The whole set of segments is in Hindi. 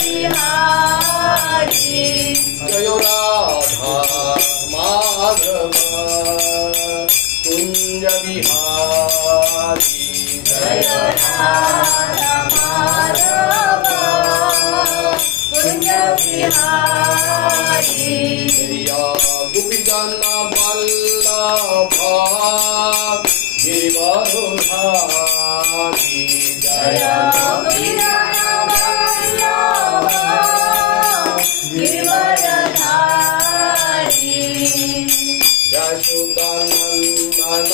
बिहारी जय राधा माधव कुंज बिहारी जय राधा माधव कुंज बिहारी गोपीजन वल्लभ गिरिवरधारी जय गोपीजन वल्लभ गिरिवरधारी यशोदानंदन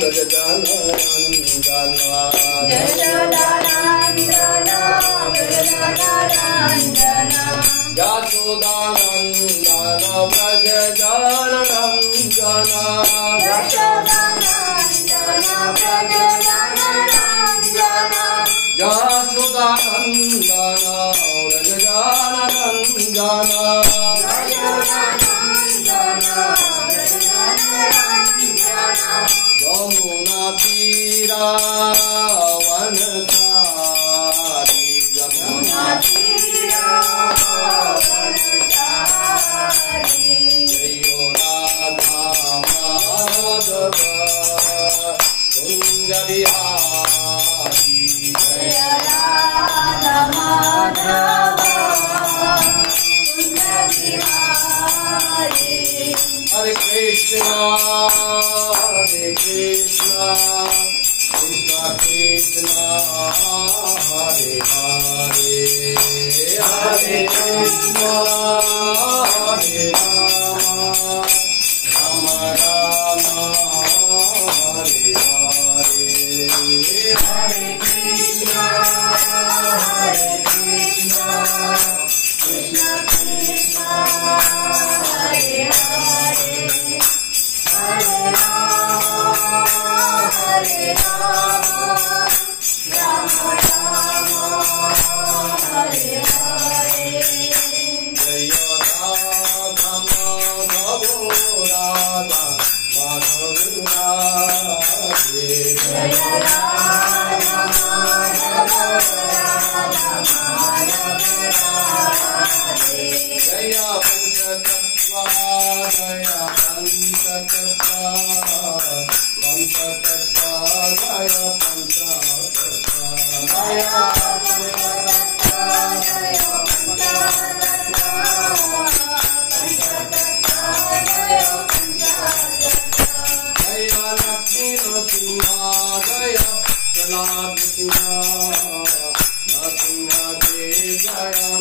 व्रजजननंदन यशोदानंदन व्रजजननंदन यशोदानंदन व्रजजननंदन यशोदानंदन व्रजजननंदन यशोदानंदन व्रजजननंदन यमुना तीरा वनसारी यमुना जयो राधा माधव कुंज बिहारी जय राधा माधव कुंज बिहारी हरे कृष्णा कृष्ण कृष्ण हरे हरे हरे कृष्ण हरे राम राम हरे हरे हरे कृष्ण कृष्ण कृष्ण हरे हरे हरे राम राम राम हरे हरे जय राधा माधव राधा माधव राधे जय राधा माधव राधा माधव राधे जय पंचतत्वा जय पंचतत्वा पंचतत्वा जय पंचतत्वा जय पंचतत्व जय पंचतत्व पंचतत्व जय पंचतत्व जय लक्ष्मी नृसिंह जय प्रहलाद सिंह नृसिंह देव जय